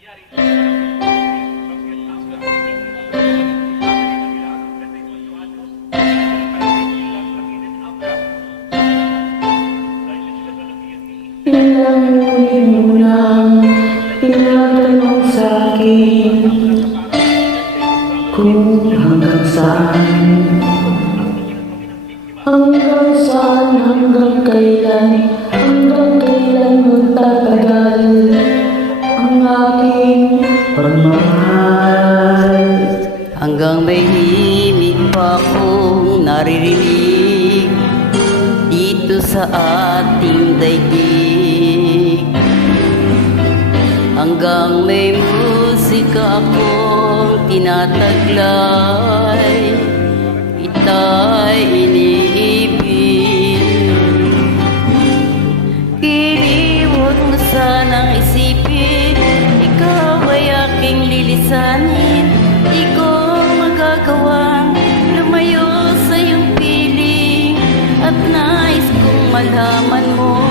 Ilang muli mo nang tinatanong sa'kin kung hanggang saan, hanggang kailan magtatagal ang aking pagmamahal. Hanggang may himig pa akong naririnig dito sa ating daigdig, hanggang may musika akong tinataglay, ita'y iniibig. Huwag mo sanang isipin, ikaw ay aking lilisanin. Di ko magagawang lumayo sa iyong piling, at nais kong malaman mo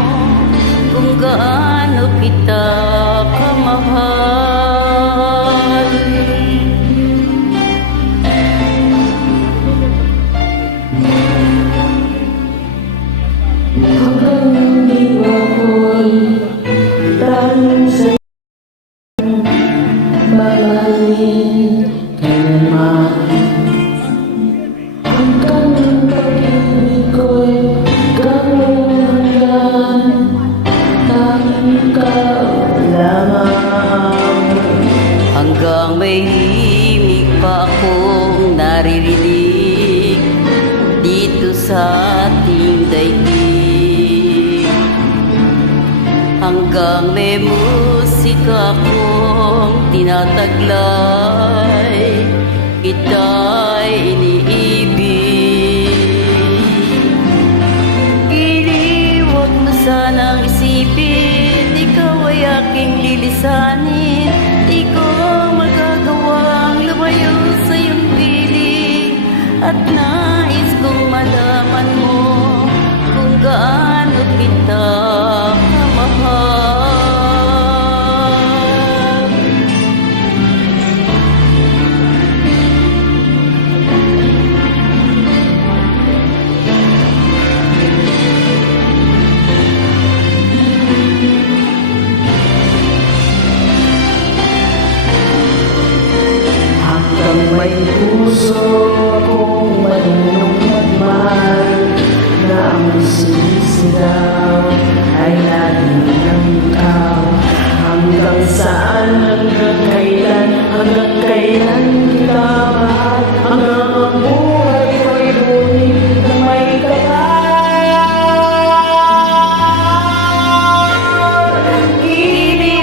kung gaano kita kamahal. Hanggang hindi ako'y tanging sa'yo mahalin kailanman, hanggang ang pag-ibig ko'y gawin hanggan, tanging ikaw lamang. Hanggang may himig pa akong naririnig dito sa ating daigdig, hanggang may musika akong tinataglay, ita'y iniibig. Huwag mo sanang isipin, ikaw ay aking lilisanin. Di ko magagawang lumayo sa iyong piling, at nais kong malaman mo kung gaano kita kamahal. Hanggang may puso akong marunong magmahal, na ang sinisigaw ay lagi ng ikaw. Hanggang saan, hanggang kailan kita mahal, hanggang ang buhay ko'y ngunit na may kapal.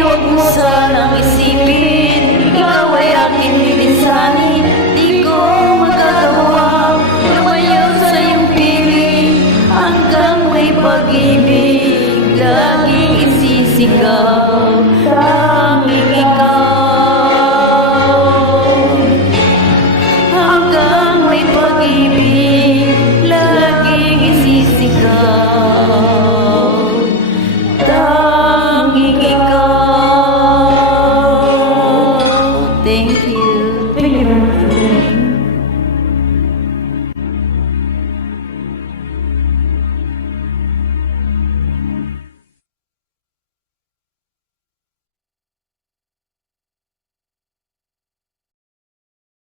Huwag mo sanang isipin, ikaw ay aking lilisanin. Di ko magagawang lumayo sa iyong piling, hanggang may pag-ibig laging isisigaw.